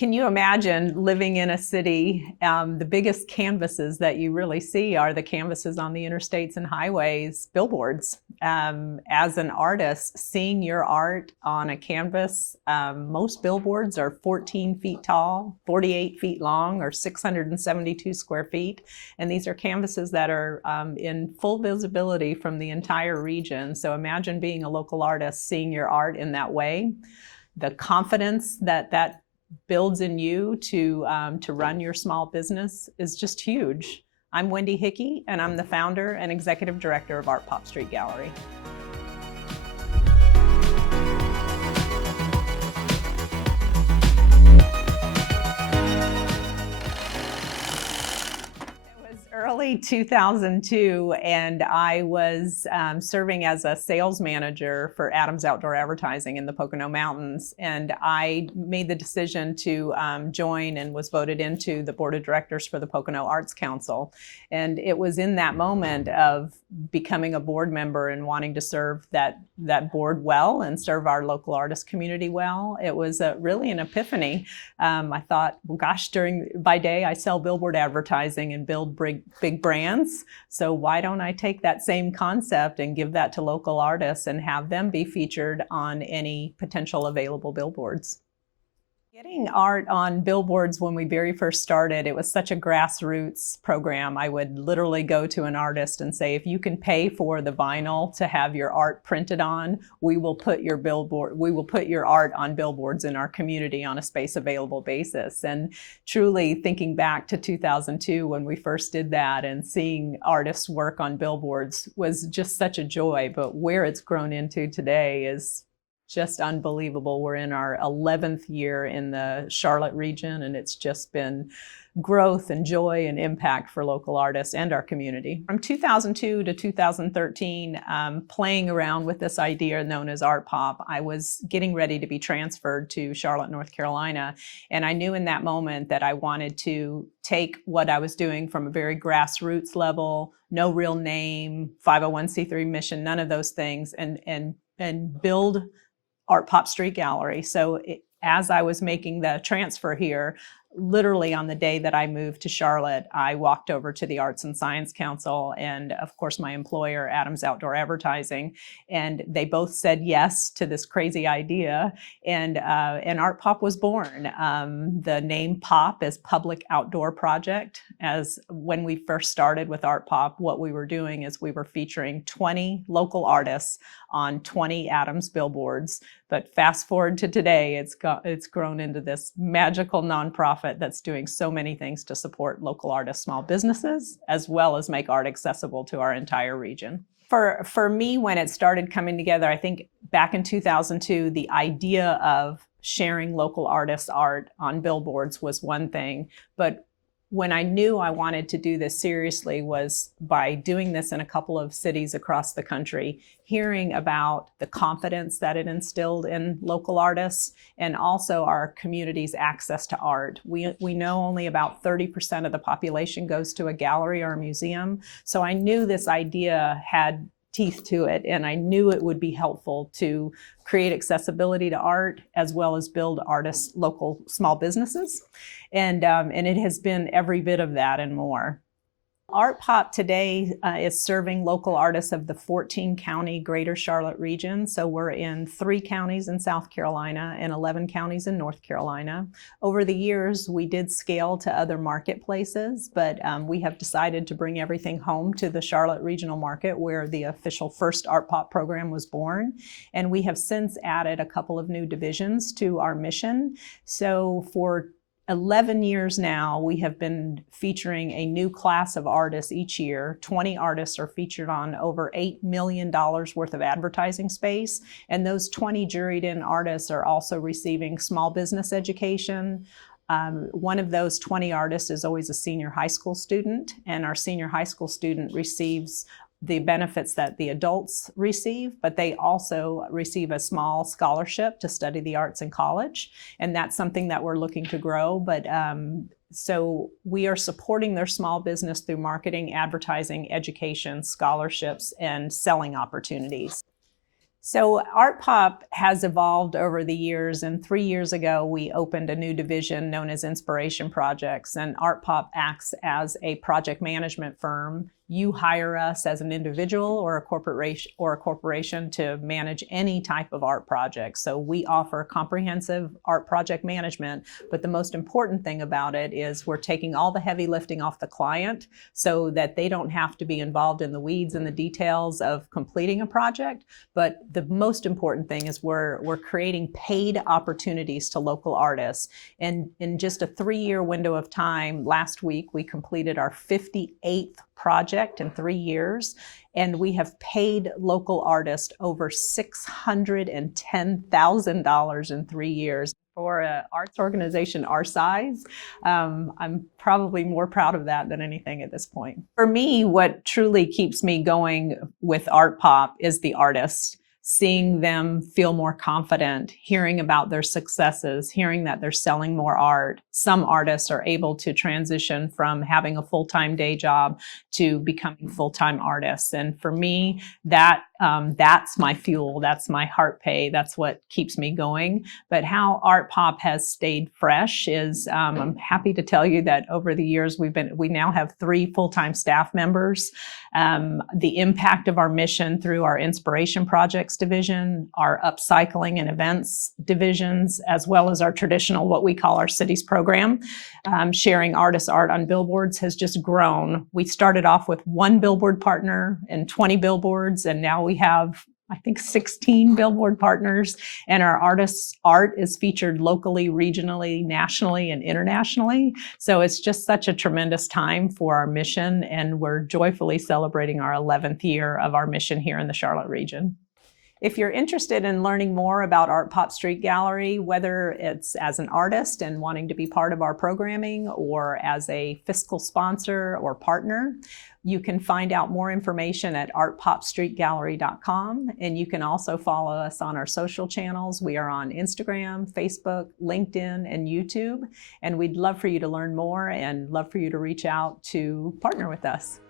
Can you imagine living in a city? The biggest canvases that you really see are the canvases on the interstates and highways, billboards. As an artist, seeing your art on a canvas, most billboards are 14 feet tall, 48 feet long, or 672 square feet. And these are canvases that are in full visibility from the entire region. So imagine being a local artist, seeing your art in that way. The confidence that builds in you to run your small business is just huge. I'm Wendy Hickey, and I'm the founder and executive director of ArtPop Street Gallery. Early 2002, and I was serving as a sales manager for Adams Outdoor Advertising in the Pocono Mountains, and I made the decision to join and was voted into the board of directors for the Pocono Arts Council. And it was in that moment of becoming a board member and wanting to serve that board well and serve our local artist community well. It was really an epiphany. I thought, well, gosh, by day I sell billboard advertising and build big brands. So why don't I take that same concept and give that to local artists and have them be featured on any potential available billboards? Getting art on billboards when we very first started, it was such a grassroots program. I would literally go to an artist and say, if you can pay for the vinyl to have your art printed on, we will put your art on billboards in our community on a space available basis. And truly thinking back to 2002 when we first did that and seeing artists work on billboards was just such a joy. But where it's grown into today is just unbelievable. We're in our 11th year in the Charlotte region, and it's just been growth and joy and impact for local artists and our community. From 2002 to 2013, playing around with this idea known as ArtPop, I was getting ready to be transferred to Charlotte, North Carolina, and I knew in that moment that I wanted to take what I was doing from a very grassroots level, no real name, 501c3 mission, none of those things, and build ArtPop Street Gallery. So as I was making the transfer here, literally on the day that I moved to Charlotte, I walked over to the Arts and Science Council and of course my employer, Adams Outdoor Advertising, and they both said yes to this crazy idea, and ArtPop was born. The name POP is Public Outdoor Project. As when we first started with ArtPop, what we were doing is we were featuring 20 local artists on 20 Adams billboards. But fast forward to today, it's grown into this magical nonprofit that's doing so many things to support local artists, small businesses, as well as make art accessible to our entire region. For me, when it started coming together, I think back in 2002, the idea of sharing local artists' art on billboards was one thing, but when I knew I wanted to do this seriously was by doing this in a couple of cities across the country, hearing about the confidence that it instilled in local artists and also our community's access to art. We know only about 30% of the population goes to a gallery or a museum. So I knew this idea had teeth to it, and I knew it would be helpful to create accessibility to art as well as build artists' local small businesses. And it has been every bit of that and more. ArtPop today is serving local artists of the 14-county Greater Charlotte region. So we're in 3 counties in South Carolina and 11 counties in North Carolina. Over the years, we did scale to other marketplaces, but we have decided to bring everything home to the Charlotte regional market where the official first ArtPop program was born. And we have since added a couple of new divisions to our mission. So for 11 years now, we have been featuring a new class of artists each year. 20 artists are featured on over $8 million worth of advertising space. And those 20 juried-in artists are also receiving small business education. One of those 20 artists is always a senior high school student, and our senior high school student receives the benefits that the adults receive, but they also receive a small scholarship to study the arts in college. And that's something that we're looking to grow. But so we are supporting their small business through marketing, advertising, education, scholarships, and selling opportunities. So ArtPop has evolved over the years, and 3 years ago we opened a new division known as Inspiration Projects, and ArtPop acts as a project management firm. You hire us as an individual or a corporation to manage any type of art project. So we offer comprehensive art project management, but the most important thing about it is we're taking all the heavy lifting off the client so that they don't have to be involved in the weeds and the details of completing a project. But the most important thing is we're creating paid opportunities to local artists. And in just a 3-year window of time, last week we completed our 58th project in 3 years, and we have paid local artists over $610,000 in 3 years. For an arts organization our size, I'm probably more proud of that than anything at this point. For me, what truly keeps me going with ArtPop is the artists. Seeing them feel more confident, hearing about their successes, hearing that they're selling more art. Some artists are able to transition from having a full-time day job to becoming full-time artists. And for me, that's my fuel, that's my heart pay, that's what keeps me going. But how ArtPop has stayed fresh is, I'm happy to tell you that over the years we now have 3 full-time staff members. The impact of our mission through our Inspiration Projects division, our upcycling and events divisions, as well as our traditional, what we call our cities program, sharing artists' art on billboards, has just grown. We started off with 1 billboard partner and 20 billboards, and now we have, I think, 16 billboard partners, and our artists' art is featured locally, regionally, nationally, and internationally. So it's just such a tremendous time for our mission, and we're joyfully celebrating our 11th year of our mission here in the Charlotte region. If you're interested in learning more about ArtPop Street Gallery, whether it's as an artist and wanting to be part of our programming or as a fiscal sponsor or partner, you can find out more information at artpopstreetgallery.com, and you can also follow us on our social channels. We are on Instagram, Facebook, LinkedIn, and YouTube, and we'd love for you to learn more and love for you to reach out to partner with us.